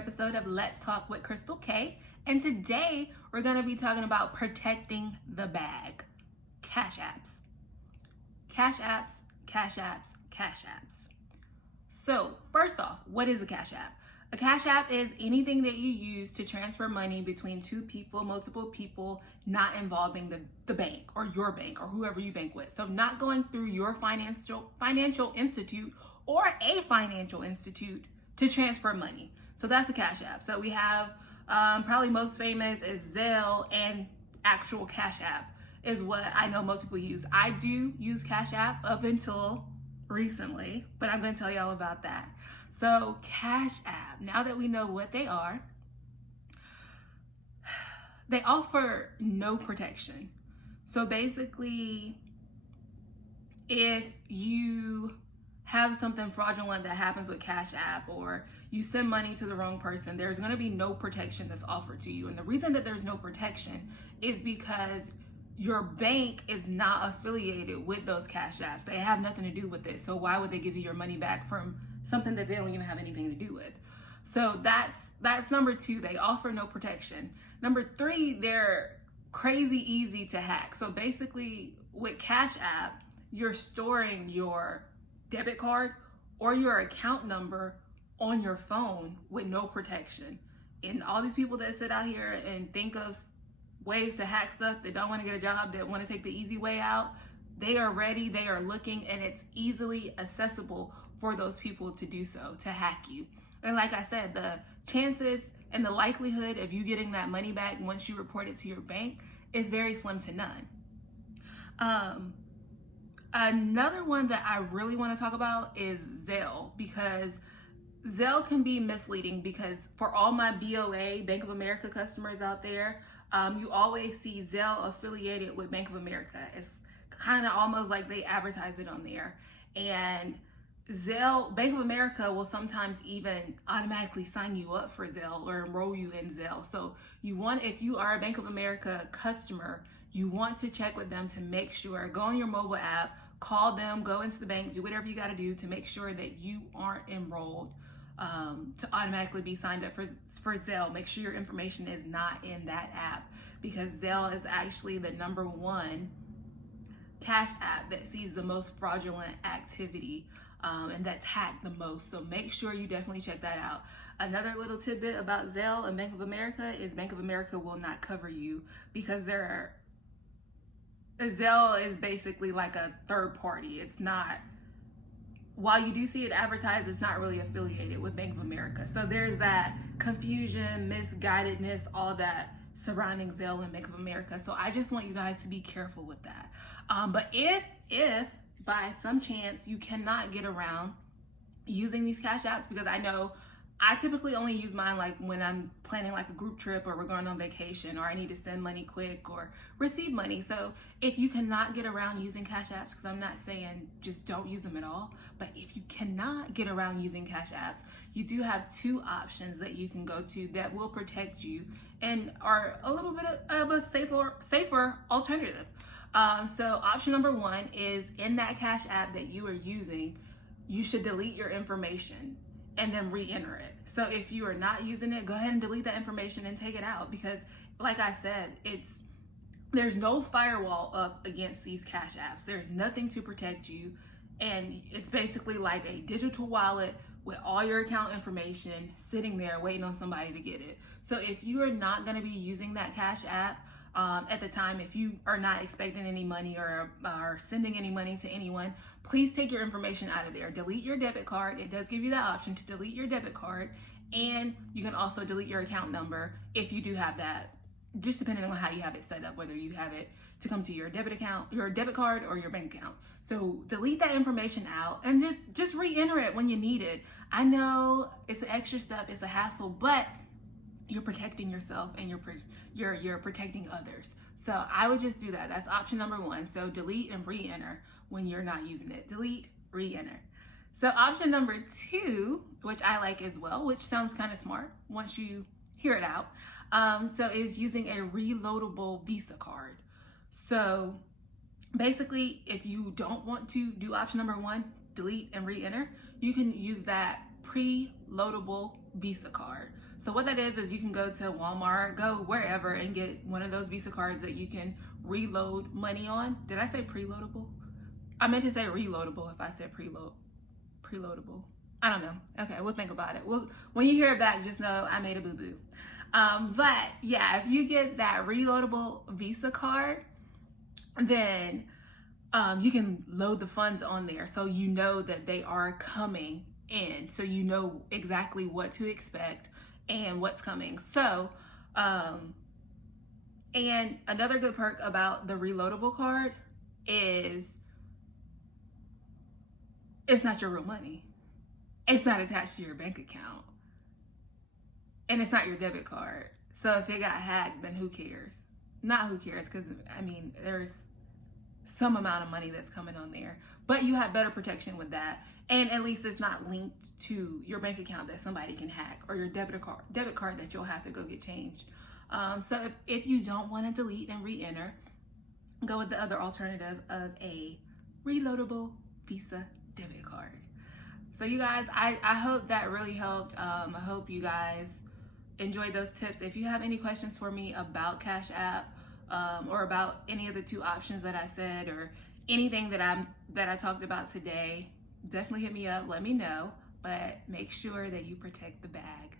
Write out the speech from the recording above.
episode of Let's Talk with Crystal K. And today we're going to be talking about protecting the bag. Cash apps. Cash apps, cash apps, cash apps. So first off, what is a cash app? A cash app is anything that you use to transfer money between two people, multiple people, not involving the bank or your bank or whoever you bank with. So not going through your financial institute or a financial institute to transfer money. So that's a cash app. So we have probably most famous is Zelle, and actual Cash App is what I know most people use. I do use Cash App up until recently, but I'm going to tell y'all about that. So Cash App, now that we know what they are, they offer no protection. So basically, if you have something fraudulent that happens with Cash App or you send money to the wrong person, there's going to be no protection that's offered to you. And the reason that there's no protection is because your bank is not affiliated with those Cash Apps. They have nothing to do with it. So why would they give you your money back from something that they don't even have anything to do with? So that's number two. They offer no protection. Number three, they're crazy easy to hack. So basically with Cash App, you're storing your debit card or your account number on your phone with no protection. And all these people that sit out here and think of ways to hack stuff, that don't want to get a job, that want to take the easy way out, they are ready, they are looking, and it's easily accessible for those people to do so, to hack you. And like I said, the chances and the likelihood of you getting that money back once you report it to your bank is very slim to none. Another one that I really want to talk about is Zelle, because Zelle can be misleading, because for all my BOA, Bank of America customers out there, you always see Zelle affiliated with Bank of America. It's kind of almost like they advertise it on there. And Zelle, Bank of America will sometimes even automatically sign you up for Zelle or enroll you in Zelle. So if you are a Bank of America customer, you want to check with them to make sure, go on your mobile app, call them, go into the bank, do whatever you got to do to make sure that you aren't enrolled to automatically be signed up for Zelle. Make sure your information is not in that app, because Zelle is actually the number one cash app that sees the most fraudulent activity and that's hacked the most. So make sure you definitely check that out. Another little tidbit about Zelle and Bank of America is Bank of America will not cover you, because Zelle is basically like a third party. It's not, while you do see it advertised, it's not really affiliated with Bank of America. So there's that confusion, misguidedness, all that surrounding Zelle and Bank of America. So I just want you guys to be careful with that. But if by some chance you cannot get around using these cash apps, because I know I typically only use mine like when I'm planning like a group trip, or we're going on vacation, or I need to send money quick or receive money. So if you cannot get around using cash apps, because I'm not saying just don't use them at all, but if you cannot get around using cash apps, you do have two options that you can go to that will protect you and are a little bit of a safer alternative. So option number one is, in that cash app that you are using, you should delete your information and then re-enter it. So if you are not using it, go ahead and delete that information and take it out, because like I said, there's no firewall up against these cash apps. There's nothing to protect you. And it's basically like a digital wallet with all your account information sitting there waiting on somebody to get it. So if you are not going to be using that cash app at the time, if you are not expecting any money or sending any money to anyone, please take your information out of there. Delete your debit card. It does give you that option to delete your debit card, and you can also delete your account number if you do have that, just depending on how you have it set up, whether you have it to come to your debit card or your bank account. So delete that information out and just re-enter it when you need it. I know it's an extra step, it's a hassle, but you're protecting yourself and you're protecting others. So I would just do that. That's option number one. So delete and re-enter when you're not using it. Delete, re-enter. So option number two, which I like as well, which sounds kind of smart once you hear it out, so is using a reloadable Visa card. So basically, if you don't want to do option number one, delete and re-enter, you can use that pre-loadable Visa card. So what that is you can go to Walmart, go wherever, and get one of those Visa cards that you can reload money on. Did I say preloadable? I meant to say reloadable if I said preloadable. I don't know. Okay, we'll think about it. When you hear it back, just know I made a boo-boo. But yeah, if you get that reloadable Visa card, then you can load the funds on there, so you know that they are coming in, so you know exactly what to expect and what's coming. So and another good perk about the reloadable card is it's not your real money. It's not attached to your bank account, and it's not your debit card. So if it got hacked, then who cares? Not who cares, because I mean, there's some amount of money that's coming on there, but you have better protection with that, and at least it's not linked to your bank account that somebody can hack, or your debit card that you'll have to go get changed. So if you don't want to delete and re-enter, go with the other alternative of a reloadable Visa debit card. So you guys, I hope that really helped. I hope you guys enjoyed those tips. If you have any questions for me about Cash App, or about any of the two options that I said, or anything that I talked about today, definitely hit me up, let me know, but make sure that you protect the bag.